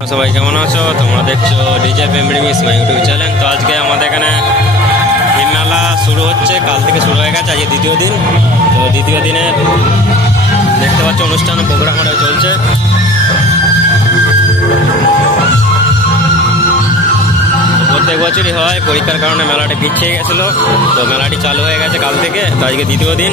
সবাই কেমন আছো? তোমরা দেখছো ডিজে প্রেম রিমিক্স মাই ইউটিউব চ্যানেল। তো আজকে আমাদের এখানে মেলা শুরু হচ্ছে, কাল থেকে শুরু হয়ে গেছে, আজকে দ্বিতীয় দিন। তো দ্বিতীয় দিনে দেখতে পাচ্ছ অনুষ্ঠান প্রোগ্রাম চলছে। প্রত্যেক বছরই হয়, পরীক্ষার কারণে মেলাটি পিছিয়ে গেছিল, তো মেলাটি চালু হয়ে গেছে কাল থেকে। তো আজকে দ্বিতীয় দিন।